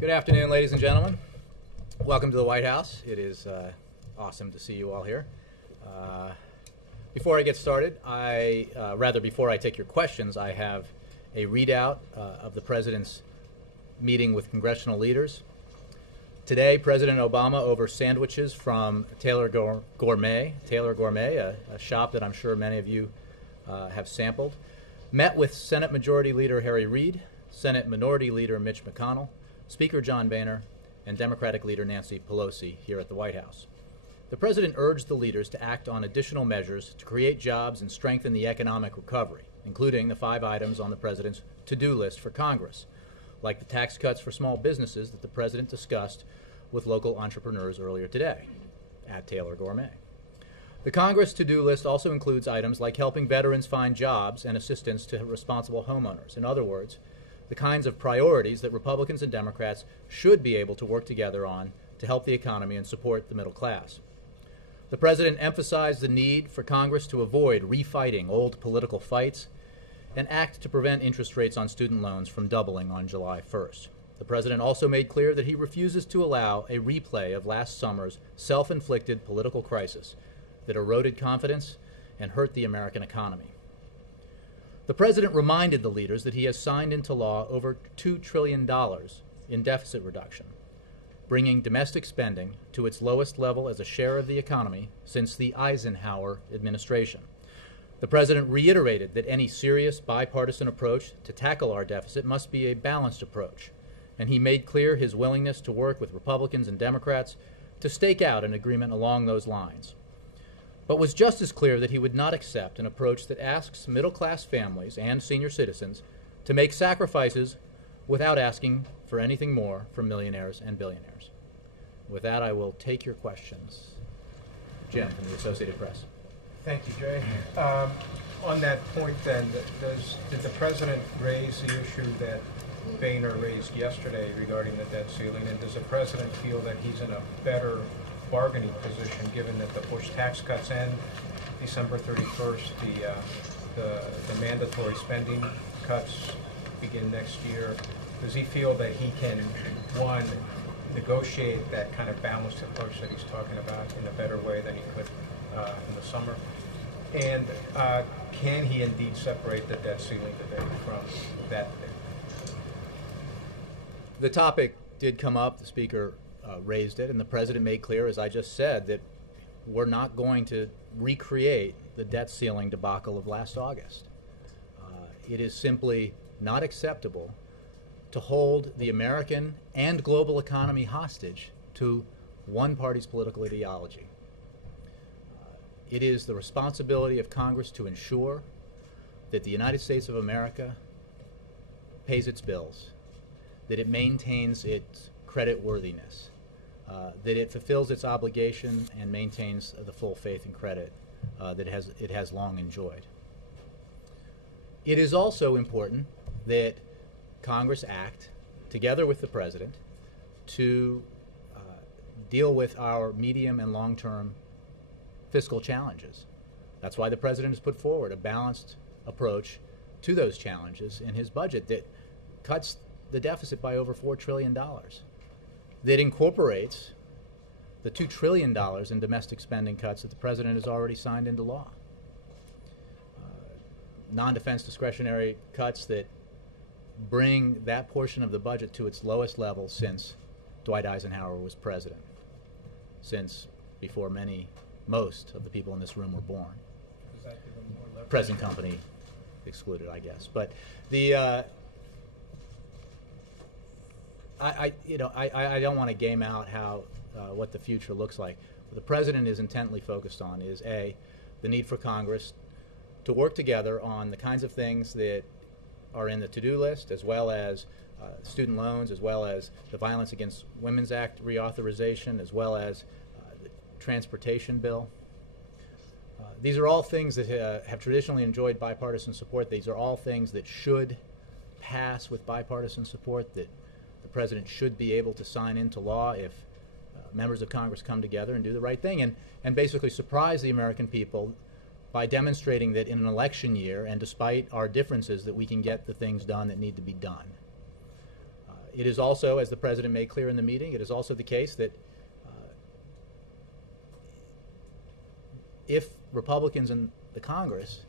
Good afternoon, ladies and gentlemen. Welcome to the White House. It is awesome to see you all here. Before I get started, before I take your questions, I have a readout of the President's meeting with congressional leaders. Today, President Obama, over sandwiches from Taylor Gourmet, a shop that I'm sure many of you have sampled, met with Senate Majority Leader Harry Reid, Senate Minority Leader Mitch McConnell, Speaker John Boehner, and Democratic Leader Nancy Pelosi here at the White House. The President urged the leaders to act on additional measures to create jobs and strengthen the economic recovery, including the 5 items on the President's to-do list for Congress, like the tax cuts for small businesses that the President discussed with local entrepreneurs earlier today at Taylor Gourmet. The Congress to-do list also includes items like helping veterans find jobs and assistance to responsible homeowners. In other words, the kinds of priorities that Republicans and Democrats should be able to work together on to help the economy and support the middle class. The President emphasized the need for Congress to avoid refighting old political fights and act to prevent interest rates on student loans from doubling on July 1st. The President also made clear that he refuses to allow a replay of last summer's self-inflicted political crisis that eroded confidence and hurt the American economy. The President reminded the leaders that he has signed into law over $2 trillion in deficit reduction, bringing domestic spending to its lowest level as a share of the economy since the Eisenhower administration. The President reiterated that any serious bipartisan approach to tackle our deficit must be a balanced approach, and he made clear his willingness to work with Republicans and Democrats to stake out an agreement along those lines, but was just as clear that he would not accept an approach that asks middle-class families and senior citizens to make sacrifices without asking for anything more from millionaires and billionaires. With that, I will take your questions. Jim from the Associated Press. Thank you, Jay. On that point then, did the President raise the issue that Boehner raised yesterday regarding the debt ceiling, and does the President feel that he's in a better bargaining position given that the Bush tax cuts end December 31st, the mandatory spending cuts begin next year? Does he feel that he can, one, negotiate that kind of balanced approach that he's talking about in a better way than he could in the summer? And can he indeed separate the debt ceiling debate from that debate? The topic did come up. The Speaker raised it, and the President made clear, as I just said, that we're not going to recreate the debt ceiling debacle of last August. It is simply not acceptable to hold the American and global economy hostage to one party's political ideology. It is the responsibility of Congress to ensure that the United States of America pays its bills, that it maintains its credit worthiness, that it fulfills its obligation and maintains the full faith and credit that it has long enjoyed. It is also important that Congress act together with the President to deal with our medium and long-term fiscal challenges. That's why the President has put forward a balanced approach to those challenges in his budget that cuts the deficit by over $4 trillion, that incorporates the $2 trillion in domestic spending cuts that the President has already signed into law. Non-defense discretionary cuts that bring that portion of the budget to its lowest level since Dwight Eisenhower was president, since before most of the people in this room were born. Present company excluded, I guess. But the I don't want to game out what the future looks like. What the President is intently focused on is the need for Congress to work together on the kinds of things that are in the to-do list, as well as student loans, as well as the Violence Against Women's Act reauthorization, as well as the transportation bill. These are all things that have traditionally enjoyed bipartisan support. These are all things that should pass with bipartisan support, that the President should be able to sign into law if members of Congress come together and do the right thing and basically surprise the American people by demonstrating that in an election year, and despite our differences, that we can get the things done that need to be done. It is also, as the President made clear in the meeting, it is also the case that if Republicans in the Congress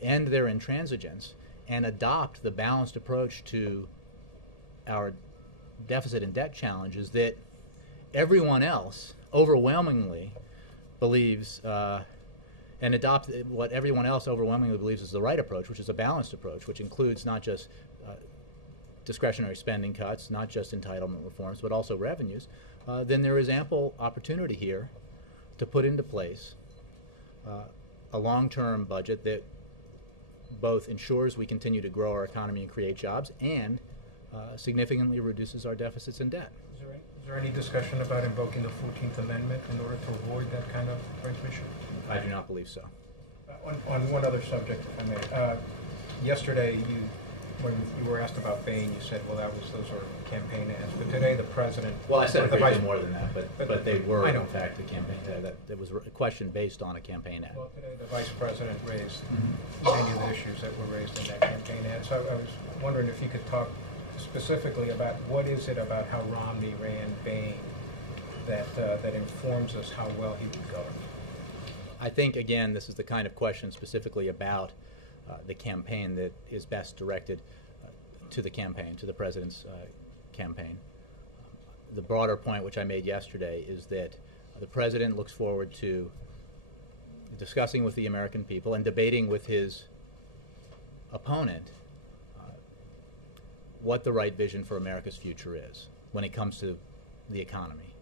end their intransigence and adopt the balanced approach to our deficit and debt challenges that everyone else overwhelmingly believes and adopt what everyone else overwhelmingly believes is the right approach, which is a balanced approach, which includes not just discretionary spending cuts, not just entitlement reforms, but also revenues, then there is ample opportunity here to put into place a long-term budget that both ensures we continue to grow our economy and create jobs and significantly reduces our deficits and debt. Is there any discussion about invoking the 14th Amendment in order to avoid that kind of transmission? I do not believe so. On one other subject, if I may. Yesterday, when you were asked about Bain, you said, well, those are campaign ads. But today, the president... Well, I said a great deal more than that, but they were, in fact, a campaign ad. That was a question based on a campaign ad. Well, today, the vice president raised many of the issues that were raised in that campaign ad. So I was wondering if you could talk specifically about what is it about how Romney ran Bain that informs us how well he would govern. I think, again, this is the kind of question specifically about the campaign that is best directed to the campaign, to the president's campaign. The broader point which I made yesterday is that the president looks forward to discussing with the American people and debating with his opponent what the right vision for America's future is when it comes to the economy,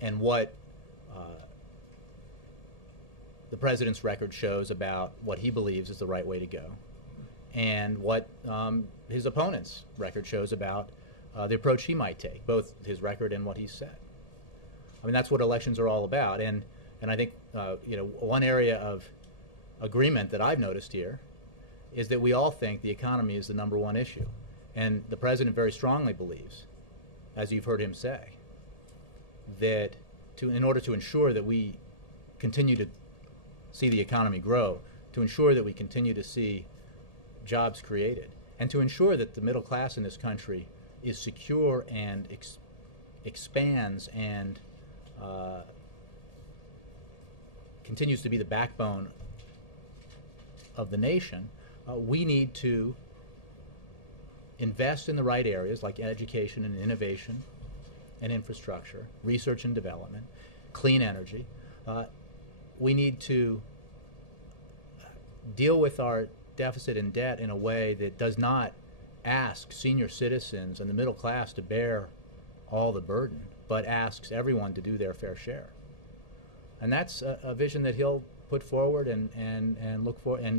and what the president's record shows about what he believes is the right way to go, and what his opponent's record shows about the approach he might take, both his record and what he's said. I mean, that's what elections are all about, and I think one area of agreement that I've noticed here is that we all think the economy is the number one issue, and the president very strongly believes, as you've heard him say, that in order to ensure that we continue to see the economy grow, to ensure that we continue to see jobs created, and to ensure that the middle class in this country is secure and expands and continues to be the backbone of the nation, we need to invest in the right areas like education and innovation and infrastructure, research and development, clean energy. We need to deal with our deficit and debt in a way that does not ask senior citizens and the middle class to bear all the burden, but asks everyone to do their fair share. And that's a vision that he'll put forward and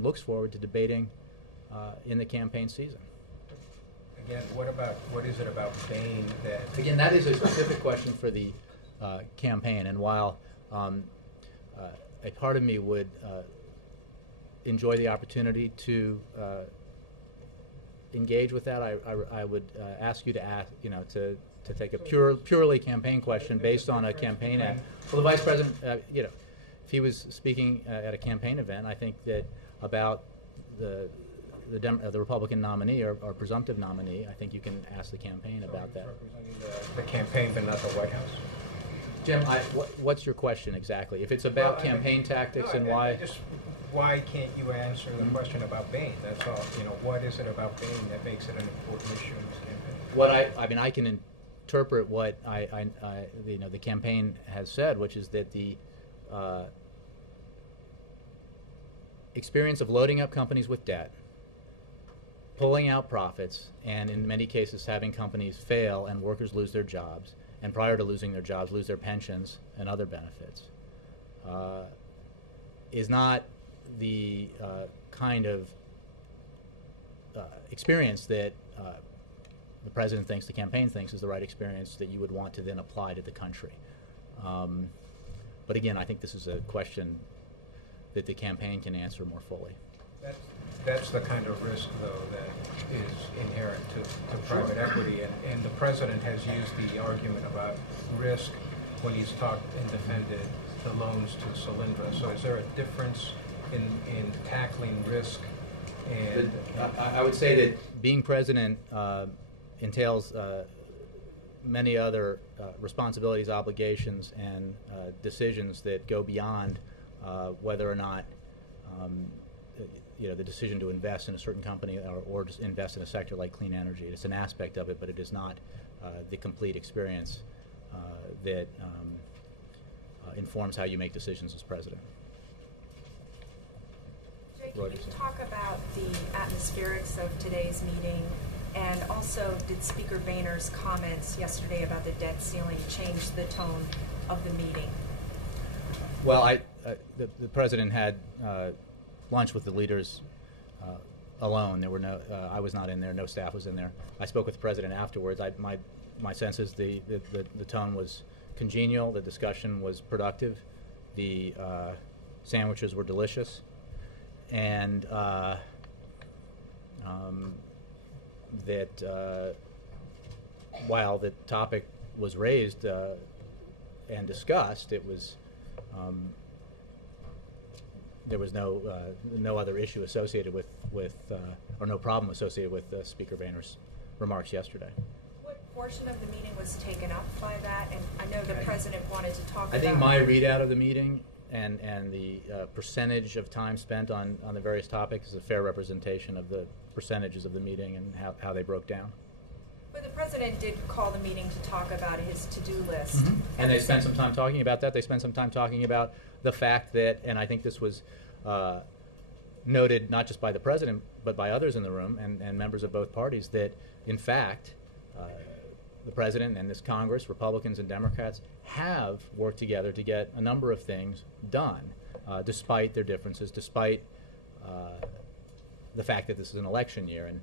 looks forward to debating in the campaign season. Again, what is it about Bain that... Again, that is a specific question for the campaign, and while a part of me would enjoy the opportunity to engage with that, I would ask you to take a purely campaign question based on a campaign ad. Well, the vice president, if he was speaking at a campaign event, I think that about the Republican nominee or presumptive nominee, I think you can ask the campaign about that. Representing the campaign, but not the White House. Jim, what's your question exactly? If it's about campaign tactics and why... Why can't you answer the question about Bain? That's all. What is it about Bain that makes it an important issue in this campaign? I can interpret what the campaign has said, which is that the experience of loading up companies with debt, pulling out profits, and in many cases having companies fail and workers lose their jobs, and prior to losing their jobs lose their pensions and other benefits, is not the kind of experience that the president thinks, the campaign thinks is the right experience that you would want to then apply to the country. But again, I think this is a question that the campaign can answer more fully. That's the kind of risk, though, that is inherent to private equity, and the president has used the argument about risk when he's talked and defended the loans to Solyndra. So is there a difference in tackling risk? And I would say that being president entails many other responsibilities, obligations, and decisions that go beyond whether or not the decision to invest in a certain company or just invest in a sector like clean energy. It's an aspect of it, but it is not the complete experience that informs how you make decisions as president. Jay, can you talk about the atmospherics of today's meeting, and also did Speaker Boehner's comments yesterday about the debt ceiling change the tone of the meeting? Well, the president had lunch with the leaders alone. There were no. I was not in there. No staff was in there. I spoke with the president afterwards. My sense is the tone was congenial. The discussion was productive. The sandwiches were delicious, and that while the topic was raised and discussed, it was. There was no other issue associated with or no problem associated with Speaker Boehner's remarks yesterday. What portion of the meeting was taken up by that? And I know the president wanted to talk about. I think my readout of the meeting and the percentage of time spent on the various topics is a fair representation of the percentages of the meeting and how they broke down. But the president did call the meeting to talk about his to-do list. Mm-hmm. And they spent some time talking about that. They spent some time talking about the fact that, and I think this was noted not just by the president, but by others in the room and members of both parties, that in fact, the president and this Congress, Republicans and Democrats, have worked together to get a number of things done, despite their differences, despite the fact that this is an election year. And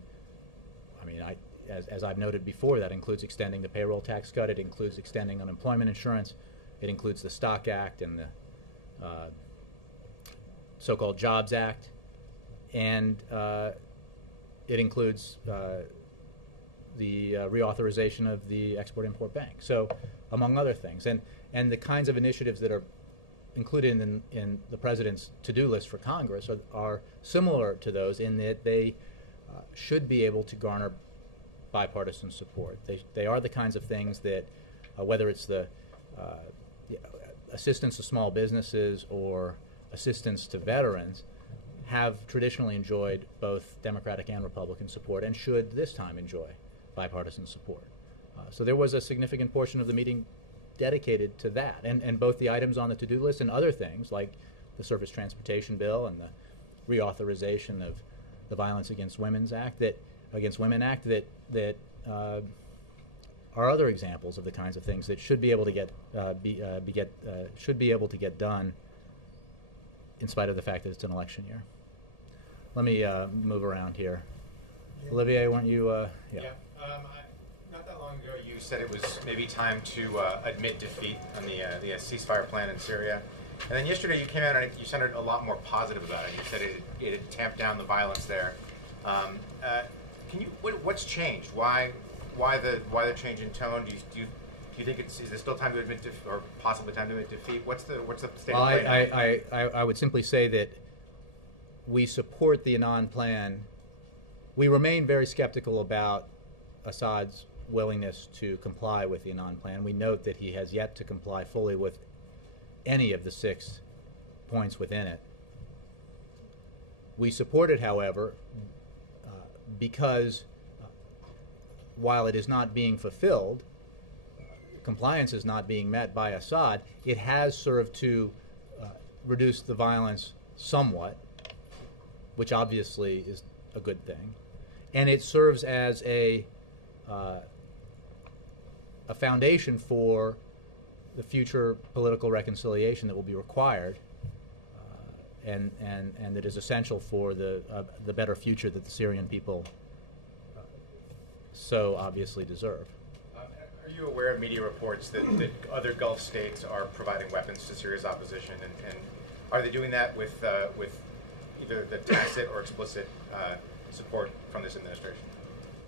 I mean, as I've noted before, that includes extending the payroll tax cut. It includes extending unemployment insurance. It includes the Stock Act and the so-called Jobs Act. And it includes the reauthorization of the Export-Import Bank. So, among other things. And the kinds of initiatives that are included in the president's to-do list for Congress are similar to those in that they should be able to garner bipartisan support. They are the kinds of things that, whether it's the assistance to small businesses or assistance to veterans, have traditionally enjoyed both Democratic and Republican support and should this time enjoy bipartisan support. So there was a significant portion of the meeting dedicated to that, and both the items on the to-do list and other things like the Surface Transportation Bill and the reauthorization of the Violence Against Women Act that are other examples of the kinds of things that should be able to get done in spite of the fact that it's an election year. Let me move around here. Yeah. Olivier, weren't you? Yeah. Not that long ago, you said it was maybe time to admit defeat on the ceasefire plan in Syria. And then yesterday you came out and you sounded a lot more positive about it. You said it had tamped down the violence there. What's changed? Why the change in tone? Do you think is there still time to admit or possibly time to admit defeat? What's the state of play now? I would simply say that we support the Annan plan. We remain very skeptical about Assad's willingness to comply with the Annan plan. We note that he has yet to comply fully with any of the 6 points within it. We support it, however, because while it is not being fulfilled, compliance is not being met by Assad, it has served to reduce the violence somewhat, which obviously is a good thing. And it serves as a foundation for the future political reconciliation that will be required and that is essential for the better future that the Syrian people so obviously deserve. Are you aware of media reports that other Gulf states are providing weapons to Syria's opposition, and are they doing that with either the tacit or explicit support from this administration?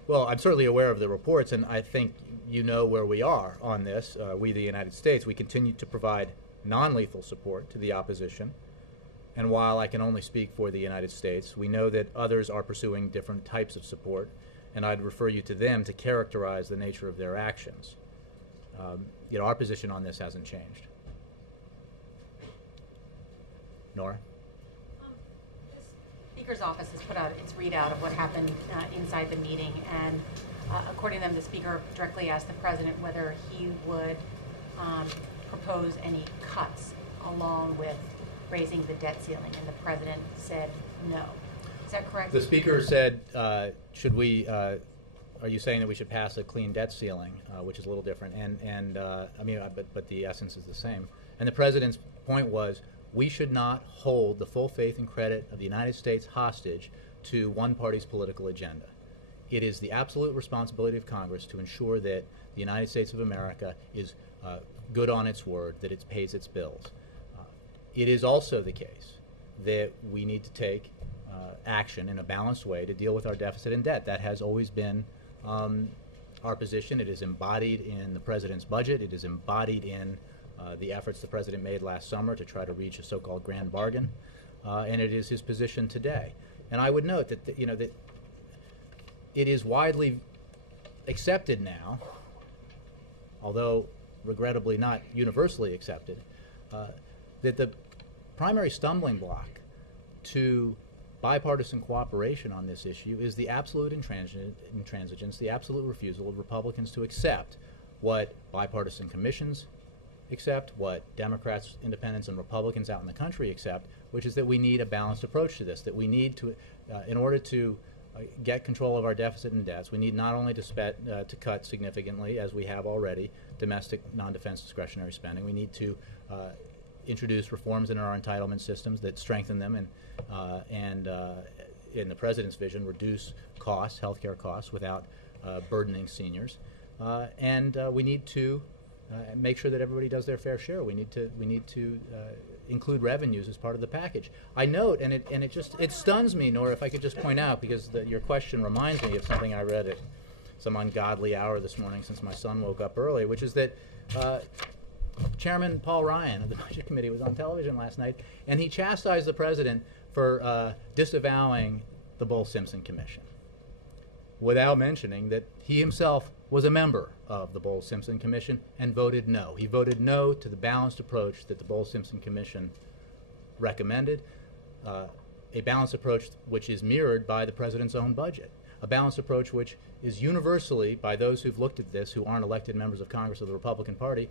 Well, I'm certainly aware of the reports, and I think you know where we are on this. We, the United States, we continue to provide non-lethal support to the opposition. And while I can only speak for the United States, we know that others are pursuing different types of support. and I'd refer you to them to characterize the nature of their actions. Our position on this hasn't changed. Nora? The Speaker's office has put out its readout of what happened inside the meeting, and according to them, the Speaker directly asked the President whether he would propose any cuts along with raising the debt ceiling, and the President said no. Is that correct? The Speaker said, should we, are you saying that we should pass a clean debt ceiling, which is a little different, but the essence is the same. And the President's point was, we should not hold the full faith and credit of the United States hostage to one party's political agenda. It is the absolute responsibility of Congress to ensure that the United States of America is good on its word, that it pays its bills. It is also the case that we need to take action in a balanced way to deal with our deficit and debt. That has always been our position. It is embodied in the President's budget. It is embodied in the efforts the President made last summer to try to reach a so-called grand bargain, and it is his position today. And I would note that that it is widely accepted now, although regrettably not universally accepted, that the primary stumbling block to bipartisan cooperation on this issue is the absolute intransigence, the absolute refusal of Republicans to accept what bipartisan commissions accept, what Democrats, independents, and Republicans out in the country accept, which is that we need a balanced approach to this, that we need to, in order to get control of our deficit and debts, we need not only to cut significantly, as we have already, domestic non-defense discretionary spending, we need to introduce reforms in our entitlement systems that strengthen them and in the President's vision, reduce costs, healthcare costs, without burdening seniors. And we need to make sure that everybody does their fair share. We need to include revenues as part of the package. I note, and it stuns me, Nora, if I could just point out, because your question reminds me of something I read at some ungodly hour this morning since my son woke up early, which is that Chairman Paul Ryan of the Budget Committee was on television last night, and he chastised the President for disavowing the Bowles-Simpson Commission, without mentioning that he himself was a member of the Bowles-Simpson Commission and voted no. He voted no to the balanced approach that the Bowles-Simpson Commission recommended, a balanced approach which is mirrored by the President's own budget, a balanced approach which is universally, by those who've looked at this, who aren't elected members of Congress of the Republican Party,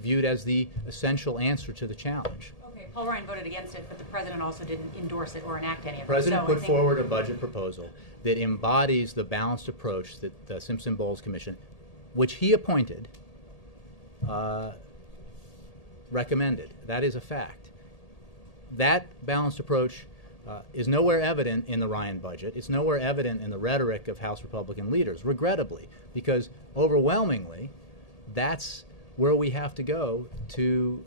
viewed as the essential answer to the challenge. Okay, Paul Ryan voted against it, but the President also didn't endorse it or enact any of it. The President put forward a budget proposal that embodies the balanced approach that the Simpson-Bowles Commission, which he appointed, recommended. That is a fact. That balanced approach is nowhere evident in the Ryan budget. It's nowhere evident in the rhetoric of House Republican leaders, regrettably, because overwhelmingly, that's where we have to go to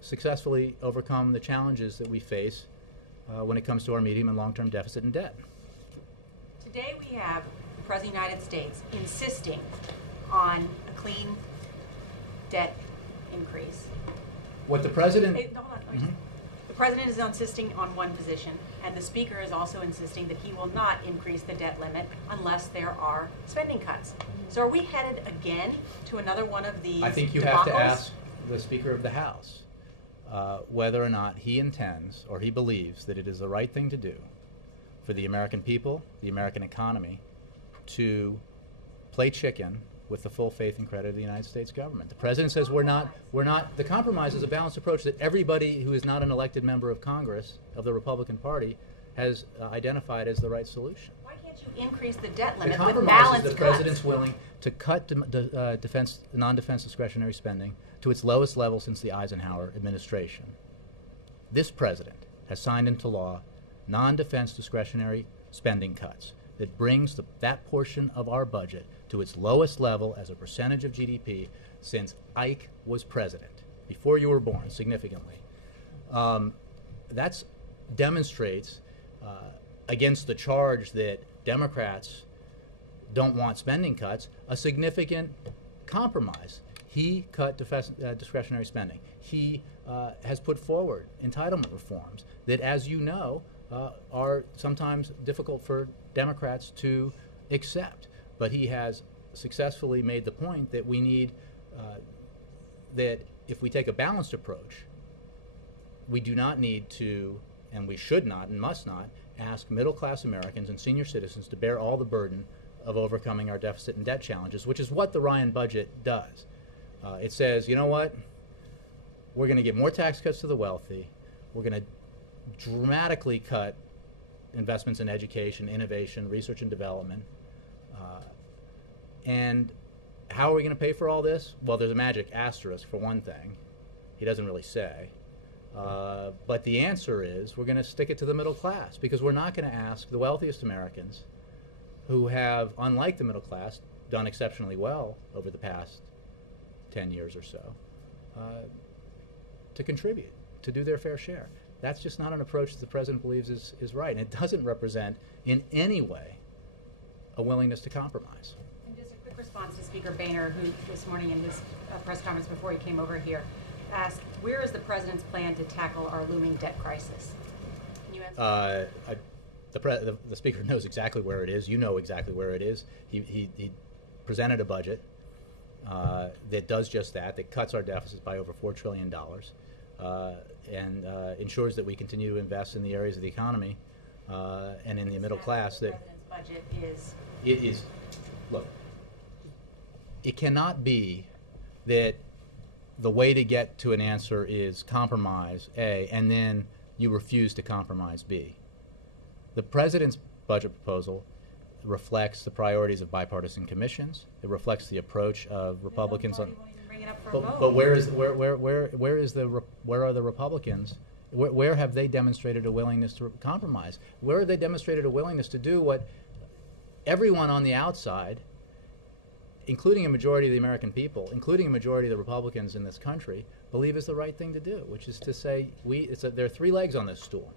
successfully overcome the challenges that we face when it comes to our medium and long-term deficit and debt. Today we have the President of the United States insisting on a clean debt increase. What the President... Hold on. The President is insisting on one position, and the Speaker is also insisting that he will not increase the debt limit unless there are spending cuts. So are we headed again to another one of these I think you debacles? have to ask the Speaker of the House whether or not he intends or he believes that it is the right thing to do for the American people, the American economy, to play chicken with the full faith and credit of the United States government. The President says we're not. The compromise is a balanced approach that everybody who is not an elected member of Congress of the Republican Party has identified as the right solution. Why can't you increase the debt The limit with compromise balanced is the cuts? President's willing to cut non-defense discretionary spending to its lowest level since the Eisenhower administration. This President has signed into law non-defense discretionary spending cuts that brings that portion of our budget to its lowest level as a percentage of GDP since Ike was president, before you were born, significantly. That demonstrates, against the charge that Democrats don't want spending cuts, a significant compromise. He cut discretionary spending. He has put forward entitlement reforms that, as you know, are sometimes difficult for Democrats to accept. But he has successfully made the point that we need, that if we take a balanced approach, we do not need to, and we should not and must not, ask middle-class Americans and senior citizens to bear all the burden of overcoming our deficit and debt challenges, which is what the Ryan budget does. It says, you know what, we're going to give more tax cuts to the wealthy, we're going to dramatically cut investments in education, innovation, research and development, and how are we going to pay for all this? Well, there's a magic asterisk for one thing. He doesn't really say. But the answer is we're going to stick it to the middle class, because we're not going to ask the wealthiest Americans, who have, unlike the middle class, done exceptionally well over the past 10 years or so, to contribute, to do their fair share. That's just not an approach that the president believes is right, and it doesn't represent in any way a willingness to compromise. And just a quick response to Speaker Boehner, who this morning in his press conference before he came over here asked, where is the president's plan to tackle our looming debt crisis? Can you answer? The speaker knows exactly where it is. You know exactly where it is. He presented a budget that does just that cuts our deficits by over $4 trillion, and ensures that we continue to invest in the areas of the economy and in the middle class. The president's budget is. It is. Look, it cannot be that the way to get to an answer is compromise A, and then you refuse to compromise B. The president's budget proposal reflects the priorities of bipartisan commissions. It reflects the approach of Republicans on. But where are the Republicans? Where have they demonstrated a willingness to compromise? Where have they demonstrated a willingness to do what everyone on the outside, including a majority of the American people, including a majority of the Republicans in this country, believe is the right thing to do, which is to say there are three legs on this stool,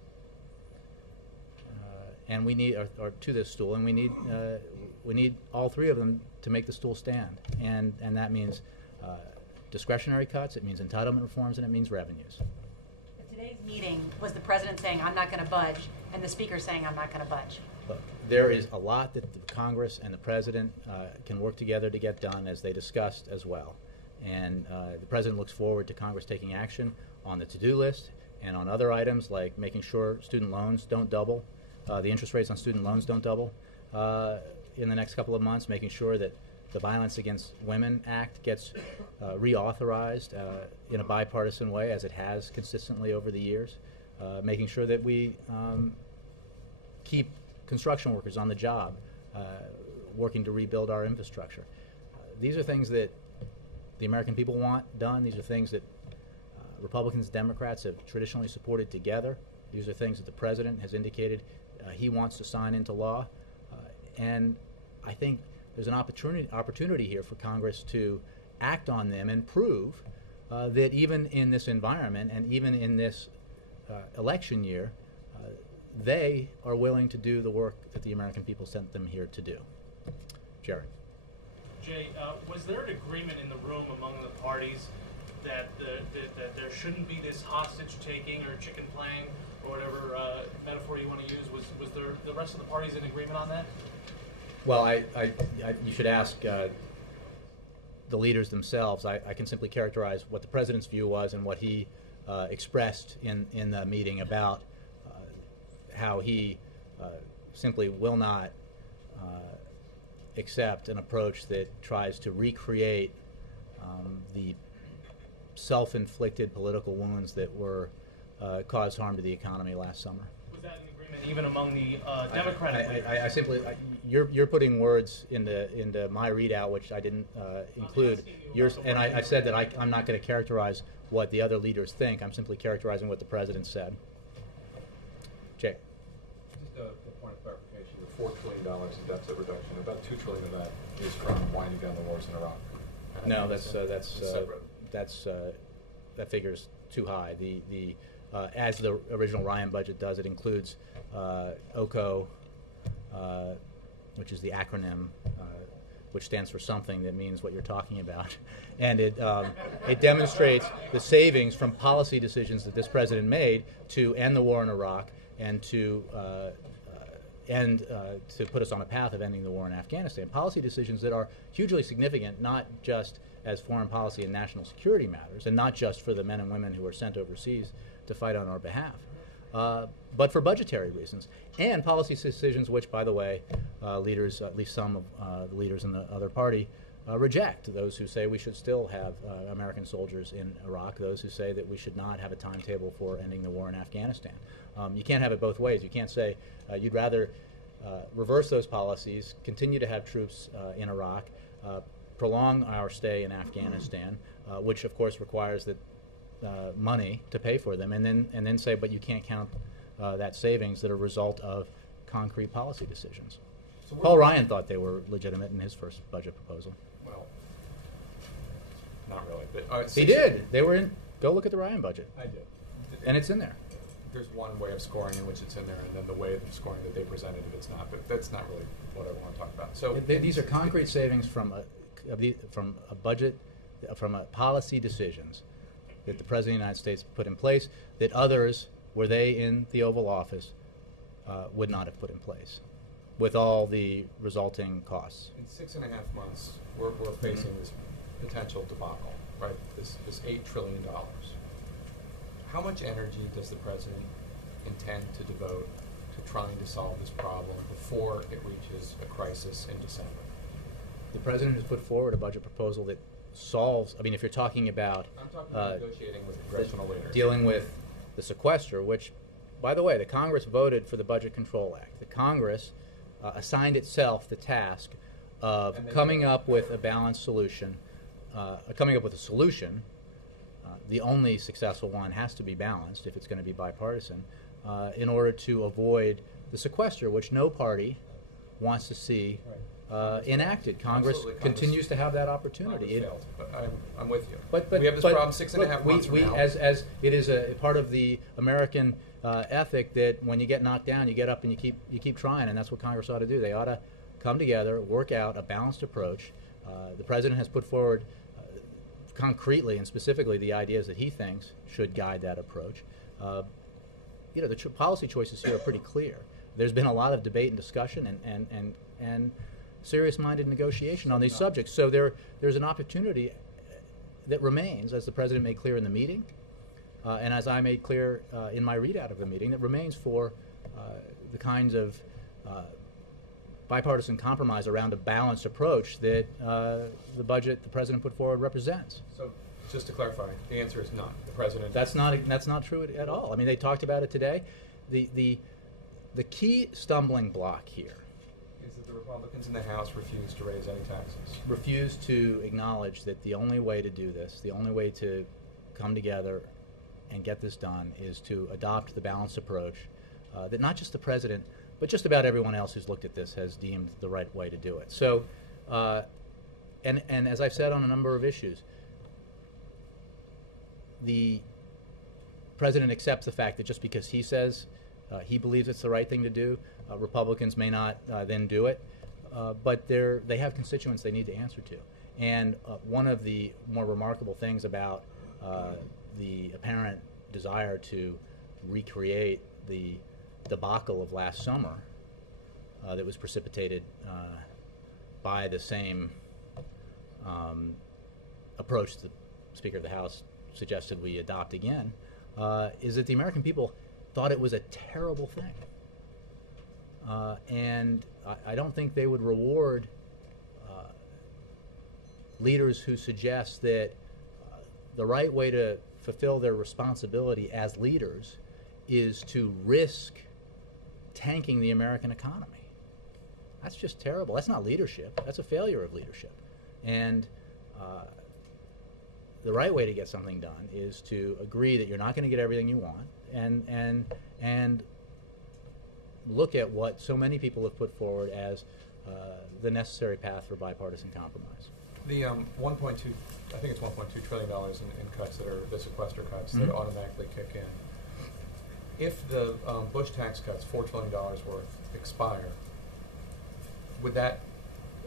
and we need, or to this stool, and we need all three of them to make the stool stand, and that means discretionary cuts, it means entitlement reforms, and it means revenues. But today's meeting was the president saying, I'm not going to budge, and the speaker saying, I'm not going to budge. Look, there is a lot that the Congress and the president can work together to get done, as they discussed as well. And the president looks forward to Congress taking action on the to-do list and on other items like making sure student loans don't double, the interest rates on student loans don't double in the next couple of months, making sure that the Violence Against Women Act gets reauthorized in a bipartisan way, as it has consistently over the years, making sure that we keep construction workers on the job, working to rebuild our infrastructure. These are things that the American people want done. These are things that Republicans and Democrats have traditionally supported together. These are things that the president has indicated he wants to sign into law. And I think there's an opportunity here for Congress to act on them and prove that even in this environment and even in this election year, they are willing to do the work that the American people sent them here to do. Jared. Jay, was there an agreement in the room among the parties that that there shouldn't be this hostage taking or chicken playing or whatever metaphor you want to use? Was there the rest of the parties in agreement on that? Well, you should ask the leaders themselves. I can simply characterize what the president's view was and what he expressed in the meeting about how he simply will not accept an approach that tries to recreate the self-inflicted political wounds that were caused harm to the economy last summer. Was that an agreement even among the Democratic leaders? I simply, you're putting words into my readout, which I didn't include. And I said that I'm not going to characterize what the other leaders think. I'm simply characterizing what the president said. Jay. Just a point of clarification: the $4 trillion in deficit reduction, about $2 trillion of that is from winding down the wars in Iraq. No, that figure's too high. As the original Ryan budget does, it includes OCO, which is the acronym, which stands for something that means what you're talking about, and it demonstrates the savings from policy decisions that this president made to end the war in Iraq and to to put us on a path of ending the war in Afghanistan. Policy decisions that are hugely significant, not just as foreign policy and national security matters, and not just for the men and women who are sent overseas to fight on our behalf, but for budgetary reasons. And policy decisions which, by the way, leaders, at least some of the leaders in the other party, reject. Those who say we should still have American soldiers in Iraq, those who say that we should not have a timetable for ending the war in Afghanistan. You can't have it both ways. You can't say you'd rather reverse those policies, continue to have troops in Iraq, prolong our stay in Afghanistan, which of course requires that money to pay for them, and then say, but you can't count that savings that are a result of concrete policy decisions. So Paul Ryan thought they were legitimate in his first budget proposal. Well, not really. But, He did. They were in. Go look at the Ryan budget, I did. and it's in there. There's one way of scoring in which it's in there, and then the way of scoring that they presented it, it's not. But that's not really what I want to talk about. So These are concrete savings from a budget, from a policy decisions that the President of the United States put in place that others, were they in the Oval Office, would not have put in place, with all the resulting costs. in 6.5 months, we're facing this potential debacle, right? This $8 trillion. How much energy does the president intend to devote to trying to solve this problem before it reaches a crisis in December? The President has put forward a budget proposal that solves, I mean, if you're talking about I'm talking about negotiating with congressional leaders. dealing with the sequester, which, by the way, the Congress voted for the Budget Control Act. The Congress assigned itself the task of coming up with a balanced solution, coming up with a solution. The only successful one has to be balanced if it's going to be bipartisan, in order to avoid the sequester, which no party wants to see enacted. Congress continues to have that opportunity. Failed, but I'm with you. But we have this problem 6.5 months from now. As it is a part of the American ethic that when you get knocked down, you get up and you keep trying, and that's what Congress ought to do. They ought to come together, work out a balanced approach. The President has put forward concretely and specifically the ideas that he thinks should guide that approach. The policy choices here are pretty clear. There's been a lot of debate and discussion and serious-minded negotiation on these subjects. So there's an opportunity that remains, as the President made clear in the meeting, and as I made clear in my readout of the meeting, that remains for the kinds of bipartisan compromise around a balanced approach that the budget the President put forward represents. So, just to clarify, the answer is none. The President. That's not true at all. I mean, they talked about it today. The key stumbling block here is that the Republicans in the House refuse to raise any taxes. Refuse to acknowledge that the only way to do this, the only way to come together and get this done, is to adopt the balanced approach that not just the President, but just about everyone else who's looked at this has deemed the right way to do it. So, and as I've said on a number of issues, the President accepts the fact that just because he says he believes it's the right thing to do, Republicans may not then do it, but they have constituents they need to answer to. And one of the more remarkable things about the apparent desire to recreate the debacle of last summer that was precipitated by the same approach the Speaker of the House suggested we adopt again, is that the American people thought it was a terrible thing. And I don't think they would reward leaders who suggest that the right way to fulfill their responsibility as leaders is to risk tanking the American economy. That's just terrible. That's not leadership. That's a failure of leadership. And the right way to get something done is to agree that you're not going to get everything you want, and look at what so many people have put forward as the necessary path for bipartisan compromise. The 1.2, I think it's $1.2 trillion in cuts that are the sequester cuts that automatically kick in. If the Bush tax cuts, $4 trillion worth, expire, would that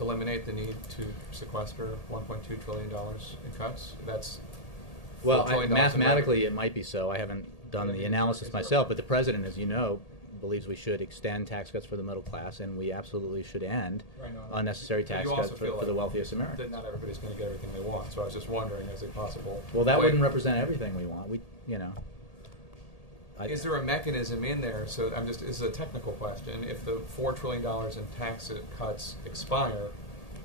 eliminate the need to sequester $1.2 trillion in cuts? That's well, mathematically it might be so. I haven't done the analysis myself, but the President, as you know, believes we should extend tax cuts for the middle class, and we absolutely should end Right, no, unnecessary but tax you cuts also for feel the like wealthiest Americans. that not everybody's going to get everything they want. So I was just wondering, is it possible? Well, that way- wouldn't represent everything we want. Is there a mechanism in there? So this is a technical question. If the $4 trillion in tax cuts expire,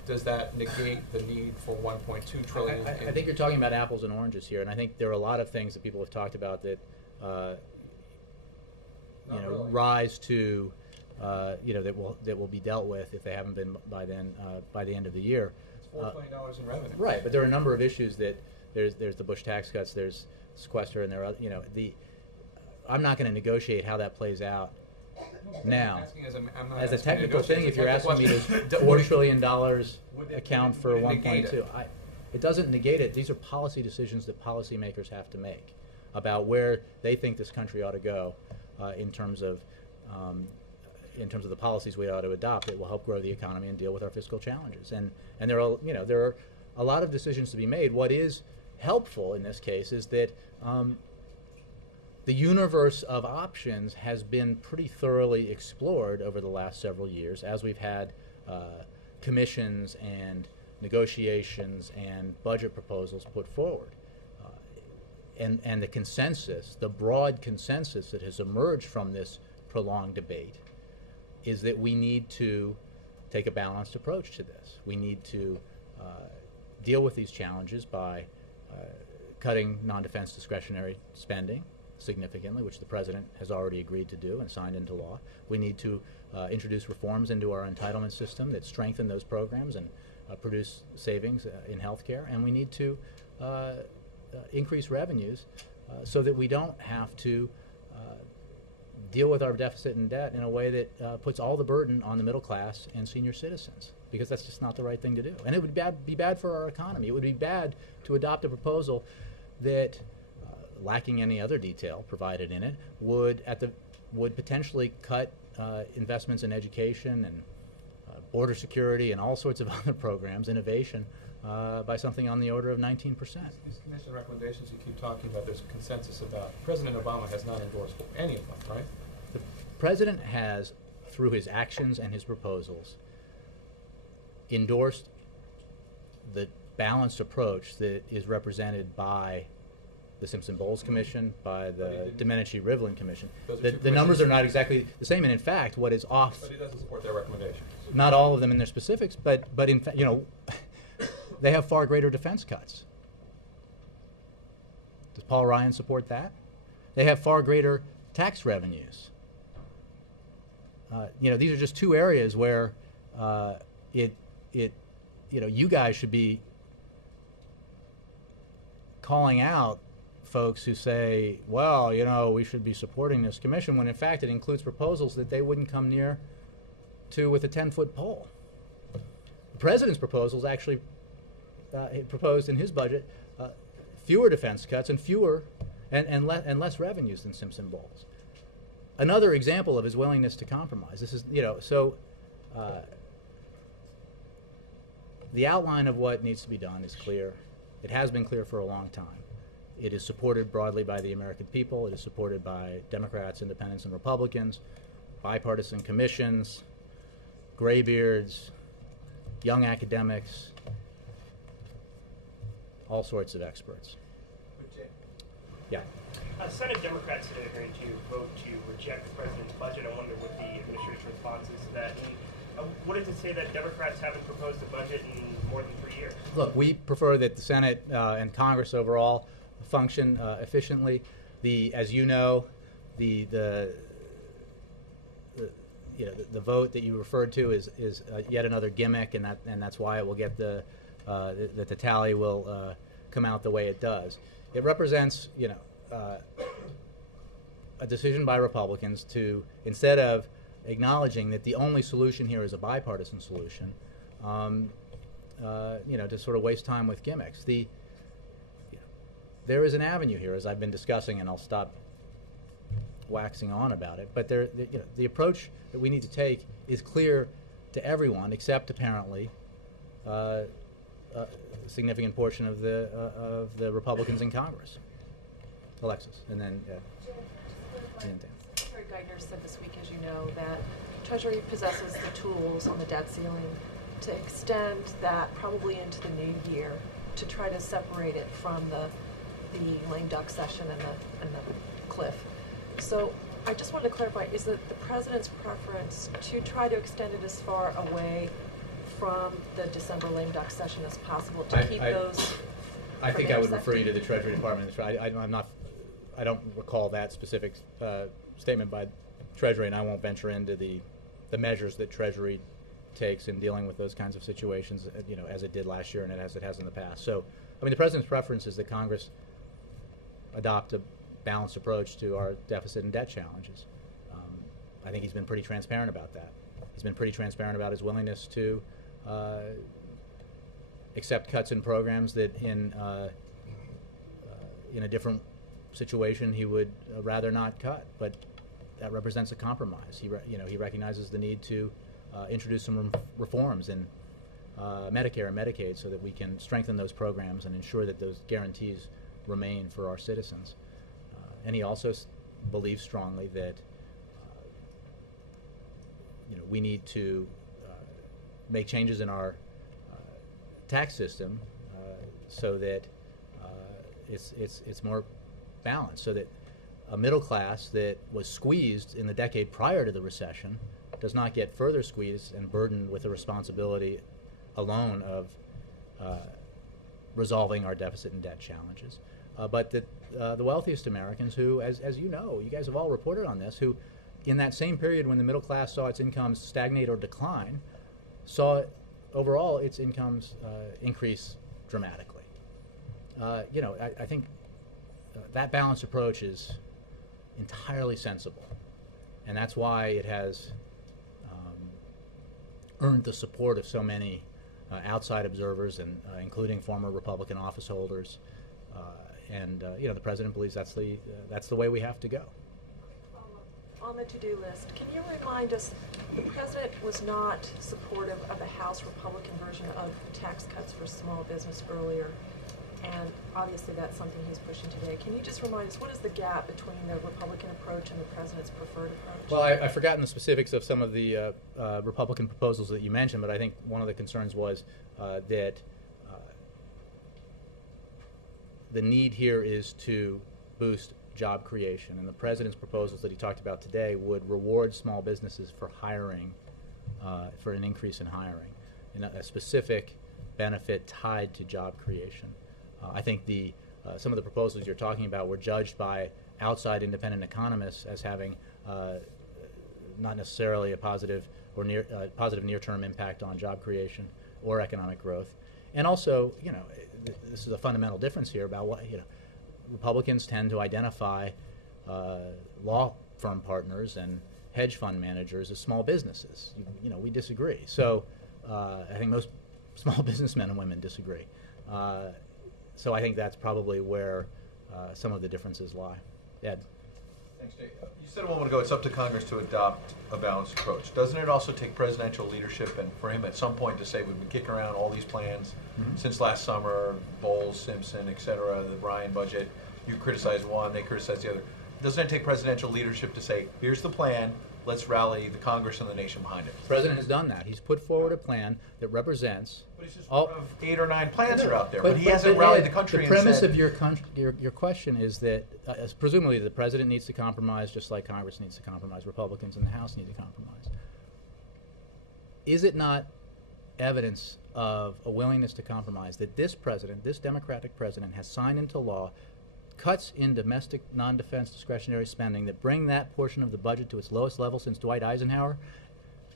does that negate the need for $1.2 trillion? I think you're talking about apples and oranges here, and I think there are a lot of things that people have talked about that Not really. rise to that will be dealt with if they haven't been by then by the end of the year. It's $4 trillion in revenue. Right, but there are a number of issues that there's the Bush tax cuts, there's sequester, and there are I'm not going to negotiate how that plays out now. I'm asking I'm not As a asking technical negotiate. thing, if It's you're a asking me, technical does question. $4 trillion Would it- account would for it negate 1.2? it? It doesn't negate it. These are policy decisions that policymakers have to make about where they think this country ought to go in terms of the policies we ought to adopt that will help grow the economy and deal with our fiscal challenges. And there are a lot of decisions to be made. What is helpful in this case is that the universe of options has been pretty thoroughly explored over the last several years as we've had commissions and negotiations and budget proposals put forward. And the consensus, the broad consensus that has emerged from this prolonged debate is that we need to take a balanced approach to this. We need to deal with these challenges by cutting non-defense discretionary spending significantly, which the President has already agreed to do and signed into law. We need to introduce reforms into our entitlement system that strengthen those programs and produce savings in health care. And we need to increase revenues so that we don't have to deal with our deficit and debt in a way that puts all the burden on the middle class and senior citizens, because that's just not the right thing to do. And it would be bad for our economy. It would be bad to adopt a proposal that, lacking any other detail provided in it, would potentially cut investments in education and border security and all sorts of other programs, innovation, by something on the order of 19%. These commission recommendations you keep talking about, there's a consensus about. President Obama has not endorsed any of them, right? The President has, through his actions and his proposals, endorsed the balanced approach that is represented by the Simpson-Bowles Commission, by the Domenici-Rivlin Commission. The numbers are not exactly the same, and in fact, what is off... But he doesn't support their recommendations. Not all of them in their specifics, but in fact, they have far greater defense cuts. Does Paul Ryan support that? They have far greater tax revenues. These are just two areas where you guys should be calling out folks who say, well, we should be supporting this commission, when in fact it includes proposals that they wouldn't come near to with a 10-foot pole. The President's proposals actually proposed in his budget fewer defense cuts and less revenues than Simpson-Bowles. Another example of his willingness to compromise. This is, the outline of what needs to be done is clear. It has been clear for a long time. It is supported broadly by the American people. It is supported by Democrats, Independents, and Republicans, bipartisan commissions, graybeards, young academics, all sorts of experts. Yeah. Senate Democrats today are going to vote to reject the president's budget. I wonder what the administration's response is to that. And what does it say that Democrats haven't proposed a budget in more than 3 years? Look, we prefer that the Senate and Congress overall function efficiently. As you know, the vote that you referred to is yet another gimmick, and that's why it will get that the tally will come out the way it does. It represents a decision by Republicans to, instead of acknowledging that the only solution here is a bipartisan solution, to sort of waste time with gimmicks. There is an avenue here, as I've been discussing, and I'll stop waxing on about it. But the approach that we need to take is clear to everyone, except apparently a significant portion of the Republicans in Congress. Alexis, and then Dan. For Secretary Geithner said this week, as you know, that Treasury possesses the tools on the debt ceiling to extend that probably into the new year to try to separate it from the lame duck session and the cliff. So I just wanted to clarify, is it the President's preference to try to extend it as far away from the December lame duck session as possible to keep those? I think I would refer you to the Treasury Department. I don't recall that specific statement by Treasury, and I won't venture into the measures that Treasury takes in dealing with those kinds of situations, as it did last year and as it has in the past. So, I mean, the President's preference is that Congress adopt a balanced approach to our deficit and debt challenges. I think he's been pretty transparent about that. He's been pretty transparent about his willingness to accept cuts in programs that in a different situation he would rather not cut, but that represents a compromise. He recognizes the need to introduce some reforms in Medicare and Medicaid so that we can strengthen those programs and ensure that those guarantees remain for our citizens. And he also believes strongly that we need to make changes in our tax system so that it's more balanced, so that a middle class that was squeezed in the decade prior to the recession does not get further squeezed and burdened with the responsibility alone of resolving our deficit and debt challenges. But that the wealthiest Americans who, as you know, you guys have all reported on this, who in that same period when the middle class saw its incomes stagnate or decline, saw overall its incomes increase dramatically. I think that balanced approach is entirely sensible, and that's why it has earned the support of so many outside observers, and including former Republican office holders. The President believes that's the way we have to go. On the to-do list, can you remind us, the President was not supportive of the House Republican version of tax cuts for small business earlier, and obviously that's something he's pushing today. Can you just remind us, what is the gap between the Republican approach and the President's preferred approach? Well, I've forgotten the specifics of some of the Republican proposals that you mentioned, but I think one of the concerns was that the need here is to boost job creation, and the President's proposals that he talked about today would reward small businesses for hiring, for an increase in hiring, and a specific benefit tied to job creation. I think some of the proposals you're talking about were judged by outside independent economists as having not necessarily a positive or positive near-term impact on job creation or economic growth. And also, this is a fundamental difference here about what, Republicans tend to identify law firm partners and hedge fund managers as small businesses. We disagree. So I think most small businessmen and women disagree. So I think that's probably where some of the differences lie. Ed? Thanks, Jay. You said a moment ago it's up to Congress to adopt a balanced approach. Doesn't it also take presidential leadership and for him at some point to say we've been kicking around all these plans since last summer, Bowles, Simpson, et cetera, the Ryan budget, you criticize one, they criticize the other. Doesn't it take presidential leadership to say, here's the plan, let's rally the Congress and the nation behind it? The President has done that. He's put forward a plan that represents But it's just one of 8 or 9 plans are out there, but he hasn't rallied the country. The premise of your question is that presumably the President needs to compromise just like Congress needs to compromise. Republicans in the House need to compromise. Is it not evidence of a willingness to compromise that this President, this Democratic President, has signed into law cuts in domestic non-defense discretionary spending that bring that portion of the budget to its lowest level since Dwight Eisenhower?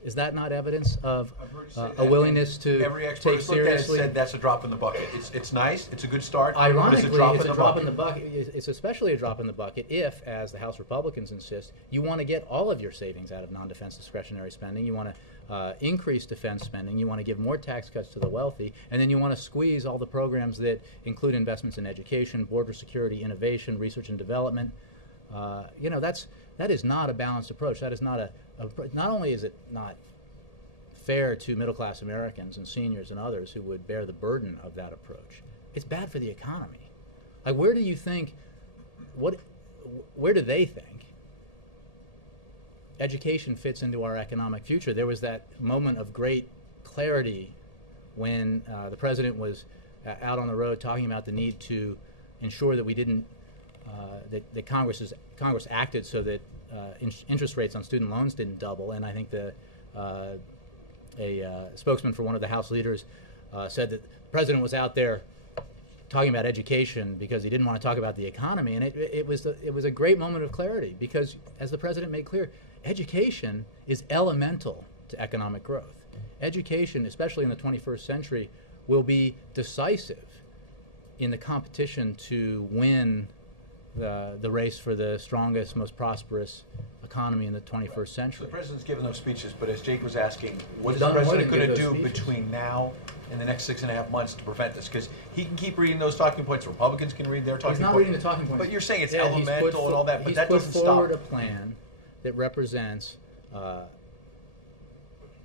Is that not evidence of a willingness to every expert take seriously? Said that's a drop in the bucket. It's nice. It's a good start. Ironically, it's a drop in the bucket. It's especially a drop in the bucket if, as the House Republicans insist, you want to get all of your savings out of non-defense discretionary spending. You want to increase defense spending. You want to give more tax cuts to the wealthy, and then you want to squeeze all the programs that include investments in education, border security, innovation, research and development. That is not a balanced approach. That is not not only is it not fair to middle-class Americans and seniors and others who would bear the burden of that approach, it's bad for the economy. Like, where do they think education fits into our economic future. There was that moment of great clarity when the president was out on the road talking about the need to ensure that we didn't that Congress acted so that interest rates on student loans didn't double. And I think a spokesman for one of the House leaders said that the president was out there talking about education because he didn't want to talk about the economy. And it was a great moment of clarity because, as the president made clear, education is elemental to economic growth. Education, especially in the 21st century, will be decisive in the competition to win the race for the strongest, most prosperous economy in the 21st century. So the president's given those speeches, but as Jake was asking, what is He's the done more president than going to give do those speeches. between now and the next 6.5 months to prevent this? Because he can keep reading those talking points. Republicans can read their talking points. He's not reading the talking points. But you're saying it's Yeah, he's elemental and all that, but that doesn't He's put forward stop. a plan that represents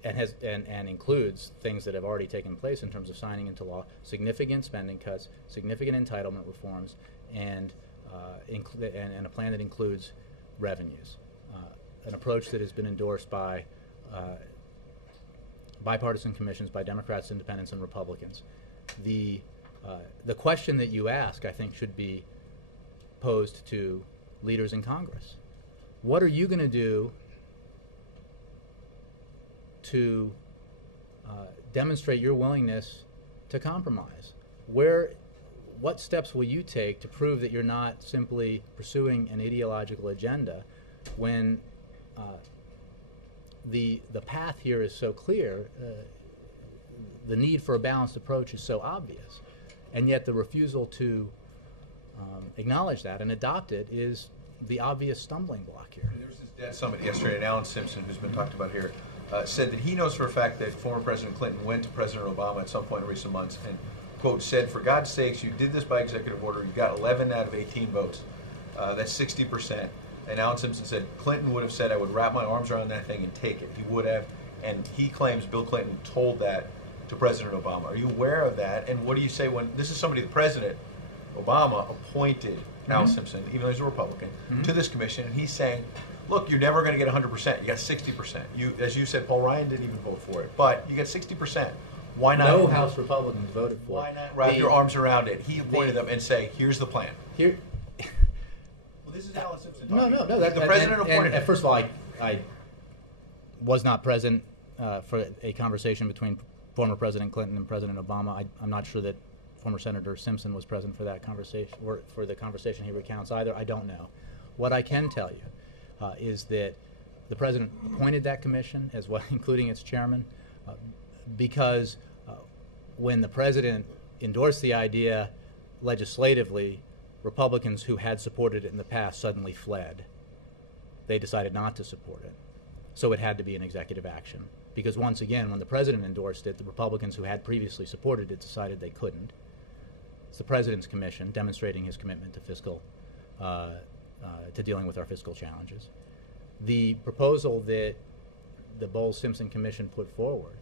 and includes things that have already taken place in terms of signing into law, significant spending cuts, significant entitlement reforms, and a plan that includes revenues. An approach that has been endorsed by bipartisan commissions, by Democrats, Independents, and Republicans. The question that you ask, I think, should be posed to leaders in Congress. What are you going to do to demonstrate your willingness to compromise? What steps will you take to prove that you're not simply pursuing an ideological agenda when the path here is so clear, the need for a balanced approach is so obvious, and yet the refusal to acknowledge that and adopt it is the obvious stumbling block here. There was this debt summit yesterday, and Alan Simpson, who's been talked about here, said that he knows for a fact that former President Clinton went to President Obama at some point in recent months and, quote, said, "For God's sakes, you did this by executive order. You got 11 out of 18 votes. That's 60%. And Alan Simpson said, Clinton would have said, I would wrap my arms around that thing and take it. He would have. And he claims Bill Clinton told that to President Obama. Are you aware of that? And what do you say when this is somebody the President Obama appointed, Al Simpson, even though he's a Republican, to this commission, and he's saying, look, you're never going to get 100%. You got 60%. As you said, Paul Ryan didn't even vote for it, but you got 60%. Why not? No House Republicans voted for it. Why not wrap your arms around it? He appointed them and say, here's the plan. Here, Well, this is Alan Simpson no. talking. That, The president appointed him. First of all, I was not present for a conversation between former President Clinton and President Obama. I'm not sure that former Senator Simpson was present for that conversation, or for the conversation he recounts either. I don't know. What I can tell you is that the president appointed that commission as well, including its chairman, because when the president endorsed the idea legislatively, Republicans who had supported it in the past suddenly fled. They decided not to support it. So it had to be an executive action. Because once again, when the president endorsed it, the Republicans who had previously supported it decided they couldn't. It's the president's commission demonstrating his commitment to fiscal, to dealing with our fiscal challenges. The proposal that the Bowles-Simpson Commission put forward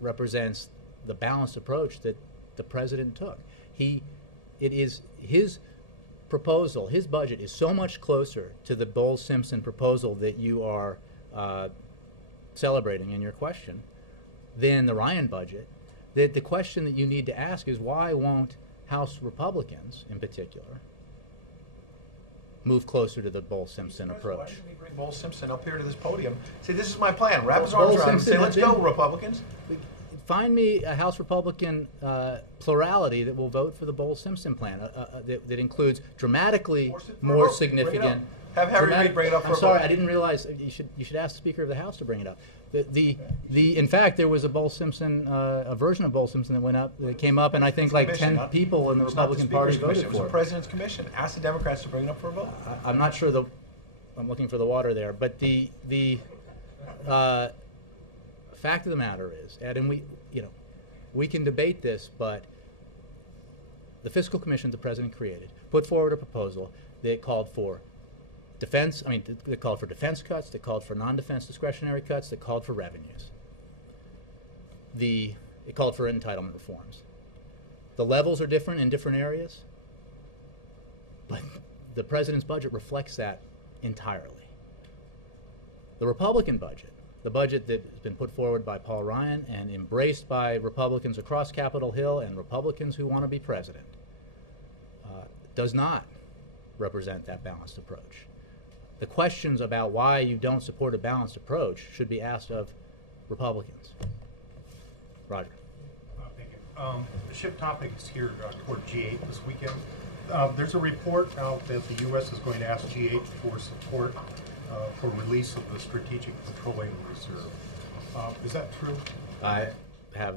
represents the balanced approach that the president took. It is his proposal, his budget is so much closer to the Bowles-Simpson proposal that you are celebrating in your question than the Ryan budget, that the question that you need to ask is why won't House Republicans, in particular, move closer to the Bowles-Simpson approach? Why didn't we bring Bowles-Simpson up here to this podium? Say, this is my plan. Wrap his arms around him and say, let's go, Republicans. Find me a House Republican plurality that will vote for the Bowles-Simpson plan that includes dramatically more significant. Have Harry Reid bring it up for I'm a sorry, vote. I didn't realize you should ask the Speaker of the House to bring it up. In fact, there was a Bowles-Simpson, a version of Bowles-Simpson that came up, and I think like 10 people in the Republican Party voted for it. It was the President's Commission. Ask the Democrats to bring it up for a vote. I'm not sure I'm looking for the water there, but the fact of the matter is, Ed, and we can debate this, but the fiscal commission the president created put forward a proposal that called for that called for defense cuts, that called for non-defense discretionary cuts, that called for revenues. It called for entitlement reforms. The levels are different in different areas, but the president's budget reflects that entirely. The Republican budget, the budget that has been put forward by Paul Ryan and embraced by Republicans across Capitol Hill and Republicans who want to be president, does not represent that balanced approach. The questions about why you don't support a balanced approach should be asked of Republicans. Roger. Thank you. Shift topics here toward G8 this weekend. There's a report out that the U.S. is going to ask G8 for support for release of the Strategic Petroleum Reserve. Is that true? I have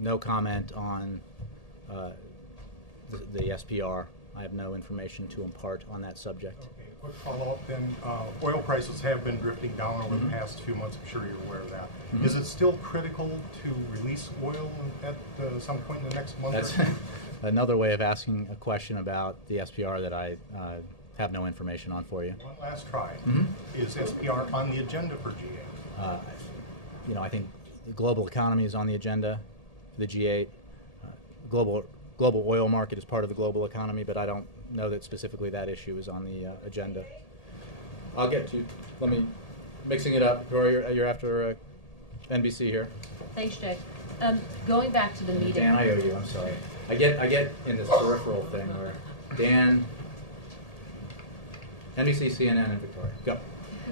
no comment on the SPR. I have no information to impart on that subject. Okay, quick follow-up then. Oil prices have been drifting down over the past few months. I'm sure you're aware of that. Is it still critical to release oil at some point in the next month That's or two? another way of asking a question about the SPR that I have no information on for you. One last try. Is SPR on the agenda for G8? You know, I think the global economy is on the agenda for the G8. Global oil market is part of the global economy, but I don't know that specifically that issue is on the agenda. I'll get to. Let me mixing it up. Victoria, you're after NBC here. Thanks, Jay. Going back to the meeting. Dan, I owe you. I'm sorry. I get in this peripheral thing where Dan, NBC, CNN, and Victoria. Go.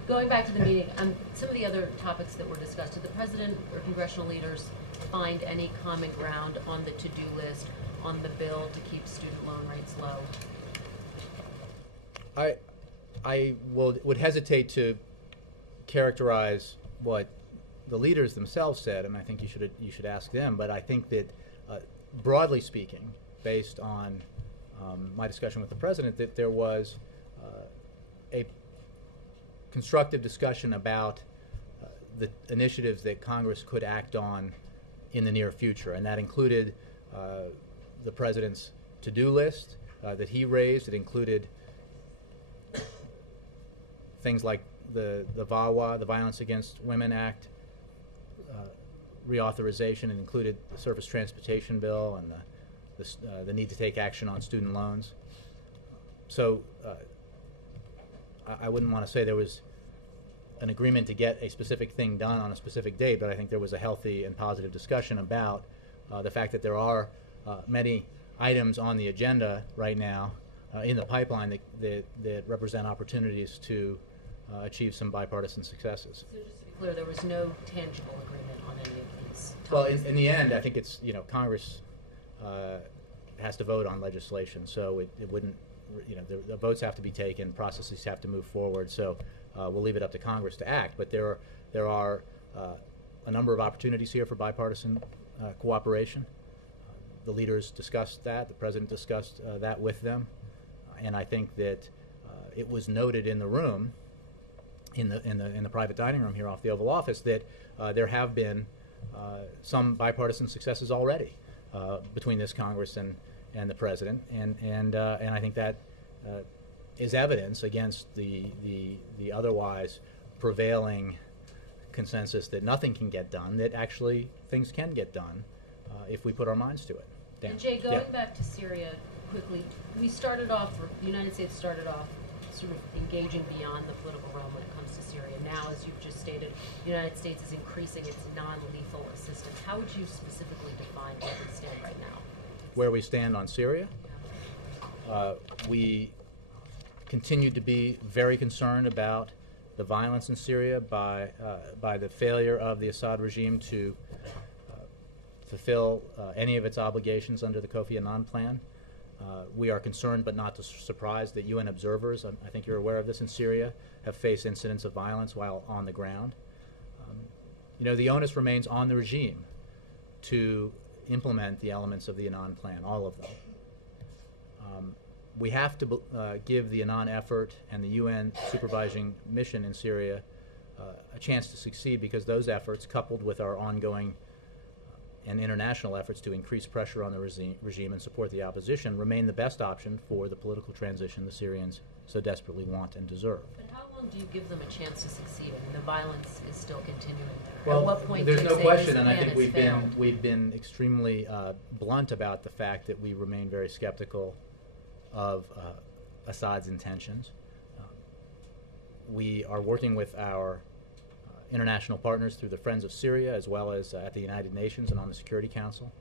Going back to the meeting, some of the other topics that were discussed, did the president or congressional leaders find any common ground on the to-do list on the bill to keep student loan rates low? I would hesitate to characterize what the leaders themselves said, and I think you should ask them. But I think that, broadly speaking, based on my discussion with the president, that there was a constructive discussion about the initiatives that Congress could act on in the near future, and that included the president's to-do list that he raised. It included things like the VAWA, the Violence Against Women Act, reauthorization. It included the Surface Transportation Bill and the need to take action on student loans. So I wouldn't want to say there was an agreement to get a specific thing done on a specific date, but I think there was a healthy and positive discussion about the fact that there are many items on the agenda right now in the pipeline that represent opportunities to achieve some bipartisan successes. So just to be clear, there was no tangible agreement on any of these topics? Well, in the end, I think it's, Congress has to vote on legislation, so it wouldn't, the votes have to be taken, processes have to move forward, so we'll leave it up to Congress to act. But there are a number of opportunities here for bipartisan cooperation. The leaders discussed that. The president discussed that with them, and I think that it was noted in the room, in the private dining room here off the Oval Office, that there have been some bipartisan successes already between this Congress and the president, and I think that is evidence against the otherwise prevailing consensus that nothing can get done, that actually things can get done if we put our minds to it. Dan. And Jay, going back to Syria quickly, the United States started off sort of engaging beyond the political realm when it comes to Syria. Now, as you've just stated, the United States is increasing its non-lethal assistance. How would you specifically define where we stand right now? Where we stand on Syria? We continue to be very concerned about the violence in Syria by the failure of the Assad regime to fulfill any of its obligations under the Kofi Annan plan. We are concerned but not surprised that UN observers, I think you're aware of this, in Syria have faced incidents of violence while on the ground. The onus remains on the regime to implement the elements of the Annan plan, all of them. We have to give the Annan effort and the UN supervising mission in Syria a chance to succeed, because those efforts, coupled with our ongoing and international efforts to increase pressure on the regime and support the opposition, remain the best option for the political transition the Syrians so desperately want and deserve. But how long do you give them a chance to succeed? I mean, the violence is still continuing there. Well, at what point there's do you no say question, this and I plan think has we've been extremely blunt about the fact that we remain very skeptical of Assad's intentions. we are working with our international partners through the Friends of Syria, as well as at the United Nations and on the Security Council.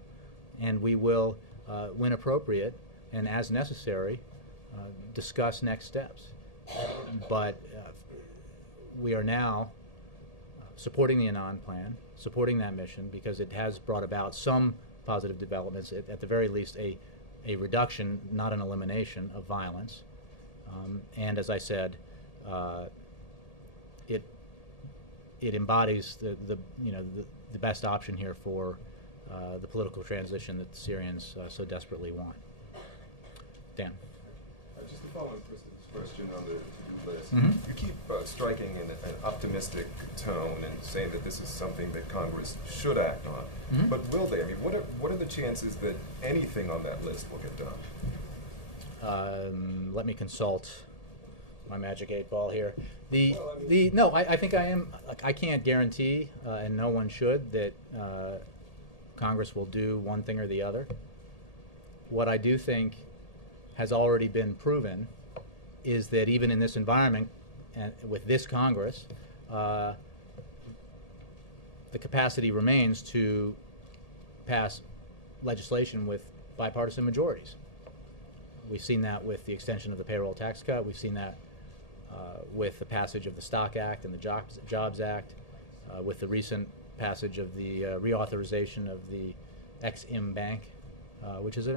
And we will, when appropriate and as necessary, discuss next steps. But we are now supporting the Annan Plan, supporting that mission, because it has brought about some positive developments, at the very least a reduction, not an elimination, of violence. And as I said, it embodies the best option here for the political transition that the Syrians so desperately want. Dan. Just to follow on Kristen's question on the to-do list, Mm-hmm. you keep striking an optimistic tone and saying that this is something that Congress should act on. Mm-hmm. But will they? I mean, what are the chances that anything on that list will get done? Let me consult my magic 8-ball here. I think I am. I can't guarantee, and no one should, that Congress will do one thing or the other. What I do think has already been proven is that even in this environment and with this Congress, the capacity remains to pass legislation with bipartisan majorities. We've seen that with the extension of the payroll tax cut. We've seen that with the passage of the Stock Act and the Jobs Act, with the recent passage of the reauthorization of the Ex-Im Bank, which is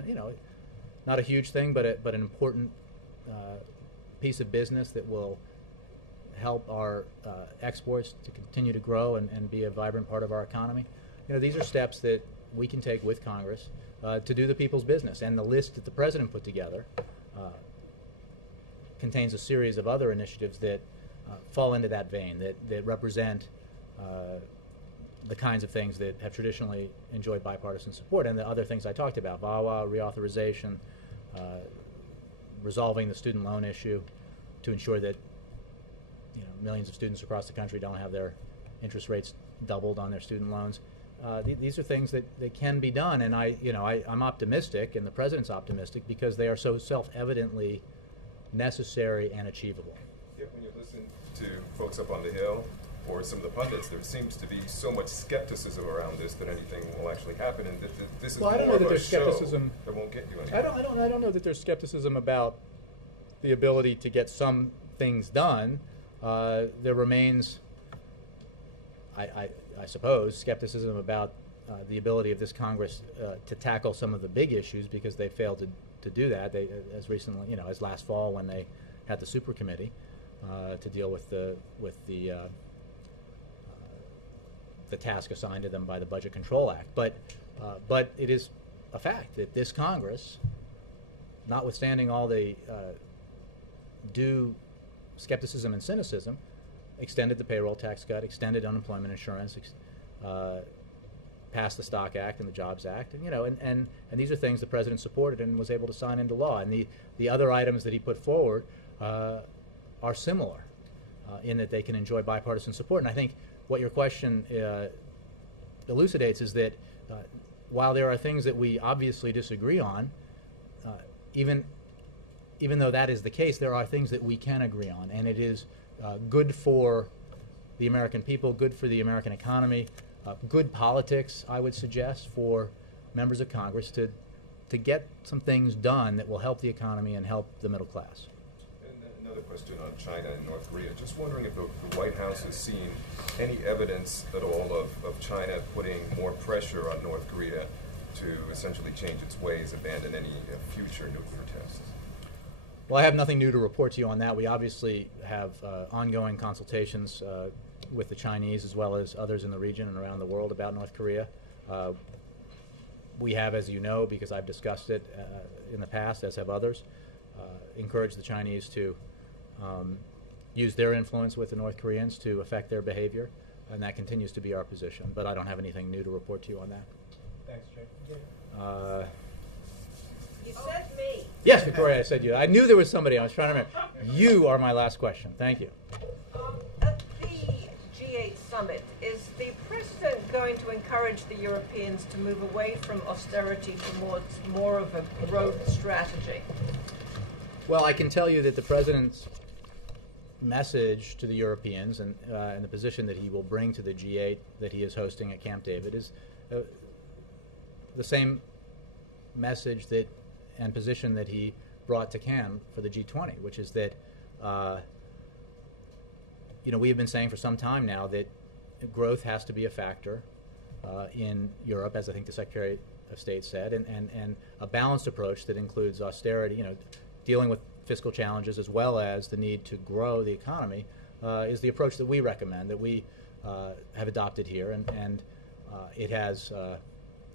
not a huge thing, but an important piece of business that will help our exports to continue to grow and be a vibrant part of our economy. These are steps that we can take with Congress to do the people's business. And the list that the President put together contains a series of other initiatives that fall into that vein, that represent the kinds of things that have traditionally enjoyed bipartisan support, and the other things I talked about: VAWA, reauthorization, resolving the student loan issue to ensure that millions of students across the country don't have their interest rates doubled on their student loans. These are things that can be done, and I'm optimistic, and the President's optimistic, because they are so self-evidently necessary and achievable. Yeah, when you listen to folks up on the Hill or some of the pundits, there seems to be so much skepticism around this that anything will actually happen, and that this is more of a show that won't get you anywhere. I don't know that there's skepticism about the ability to get some things done. There remains, I suppose, skepticism about the ability of this Congress to tackle some of the big issues, because they failed to do that. They, as recently, as last fall when they had the super committee to deal with the task assigned to them by the Budget Control Act. But it is a fact that this Congress, notwithstanding all the due skepticism and cynicism, extended the payroll tax cut, extended unemployment insurance, passed the Stock Act and the Jobs Act, and these are things the President supported and was able to sign into law. And the other items that he put forward are similar in that they can enjoy bipartisan support. And I think what your question elucidates is that while there are things that we obviously disagree on, even though that is the case, there are things that we can agree on, and it is good for the American people, good for the American economy, good politics, I would suggest, for members of Congress to get some things done that will help the economy and help the middle class. And another question on China and North Korea. Just wondering if the White House has seen any evidence at all of China putting more pressure on North Korea to essentially change its ways, abandon any future nuclear tests. Well, I have nothing new to report to you on that. We obviously have ongoing consultations with the Chinese as well as others in the region and around the world about North Korea. We have, as you know, because I've discussed it in the past, as have others, encouraged the Chinese to use their influence with the North Koreans to affect their behavior, and that continues to be our position. But I don't have anything new to report to you on that. Thanks, Jay. You said me. Yes, Victoria, I said you. I knew there was somebody. I was trying to remember. You are my last question. Thank you. At the G8 summit, is the President going to encourage the Europeans to move away from austerity towards more of a growth strategy? Well, I can tell you that the President's message to the Europeans and the position that he will bring to the G8 that he is hosting at Camp David is the same message that and position that he brought to Cannes for the G20, which is that we have been saying for some time now that growth has to be a factor in Europe, as I think the Secretary of State said, and a balanced approach that includes austerity, dealing with fiscal challenges as well as the need to grow the economy is the approach that we recommend, that we have adopted here, and it has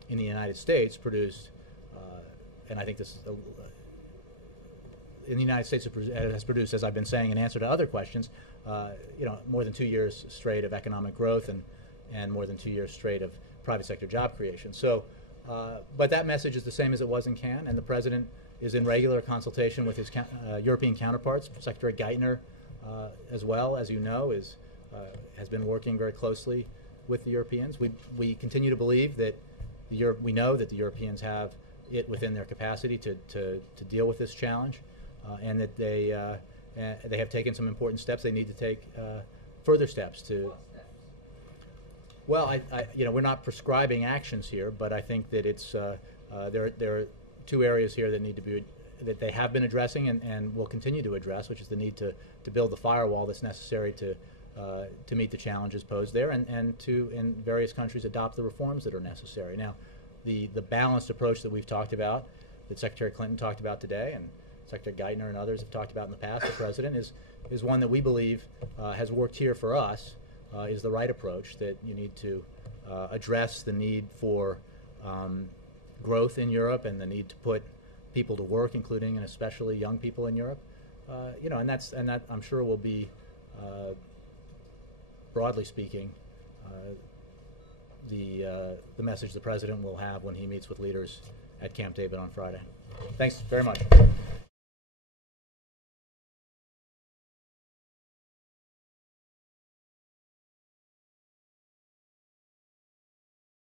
in the United States produced, and I think this is in the United States has produced, as I've been saying in answer to other questions, more than 2 years straight of economic growth and more than 2 years straight of private sector job creation. So, but that message is the same as it was in Cannes, and the President is in regular consultation with his European counterparts. Secretary Geithner, as well, as you know, has been working very closely with the Europeans. We continue to believe that we know that the Europeans have it within their capacity to deal with this challenge, and that they have taken some important steps. They need to take further steps to. Well, we're not prescribing actions here, but I think that it's there are two areas here that they have been addressing and will continue to address, which is the need to build the firewall that's necessary to meet the challenges posed there, and to, in various countries, adopt the reforms that are necessary. Now, the balanced approach that we've talked about, that Secretary Clinton talked about today, and Secretary Geithner and others have talked about in the past, the President, is one that we believe has worked here for us, is the right approach, that you need to address the need for growth in Europe and the need to put people to work, including and especially young people in Europe. And that I'm sure will be, broadly speaking, the message the President will have when he meets with leaders at Camp David on Friday. Thanks very much.